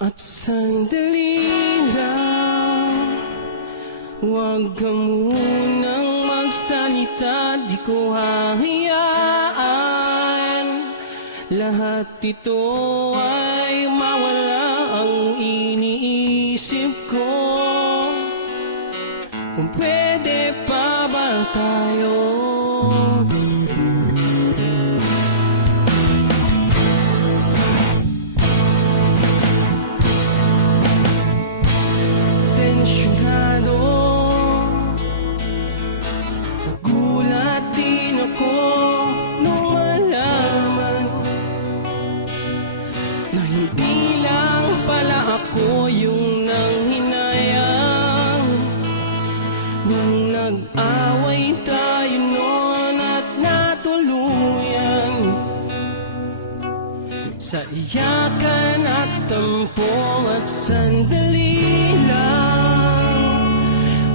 At sandali lang, huwag ka munang magsalita, di ko hahayaan lahat ito ay mawala ang iniisip ko. Kung pwede pa ba tayo? Tensyonado, nagulat din ako nung malaman na hindi lang pala ako yung nanghinayang. Nung nag-away tayo noon at natuluyan sa iyakan at tampo. At sandali lang,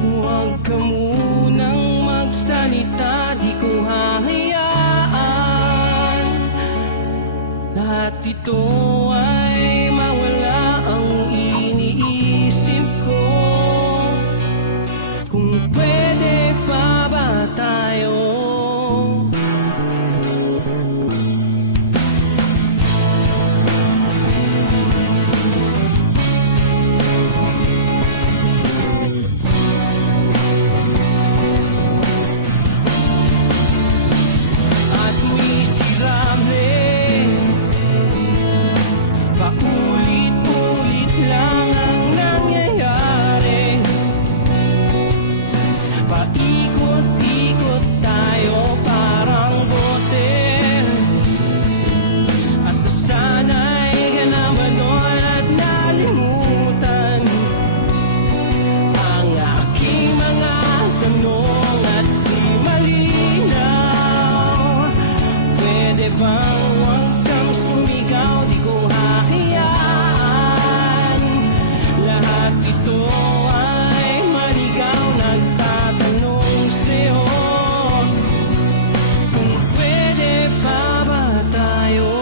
huwag ka munang magsalita, di ko hahayaan lahat ito ay mawala ang iniisip ko. Kung pwede pa ba tayo? At miserable, paulit-ulit lang ang nangyayari. Paikot-ikot tayo parang bote, at sana'y kalaman doon at nalimutan ang aking mga tanong at di malinaw. Pwede bang huwag kang sumigaw, di ko hahayaan lahat ito ay maligaw. Nagtatanong sa'yo, kung pwede pa ba tayo?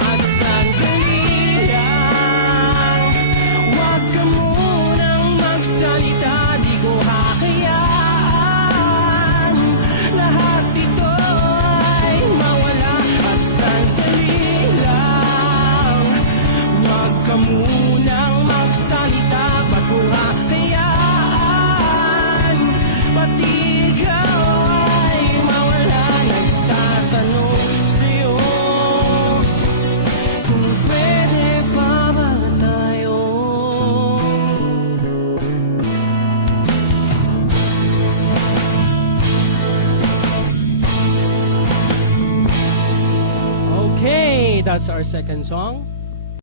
At sandali lang, huwag ka munang magsalita, di ko hahayaan lahat ito ay mawala. At sandali lang, huwag ka munang magsalita, ba't ko hahayaan pati ikaw ay mawala. Nagtatanong sa'yo, kung pwede pa ba tayo? Okay, that's our second song.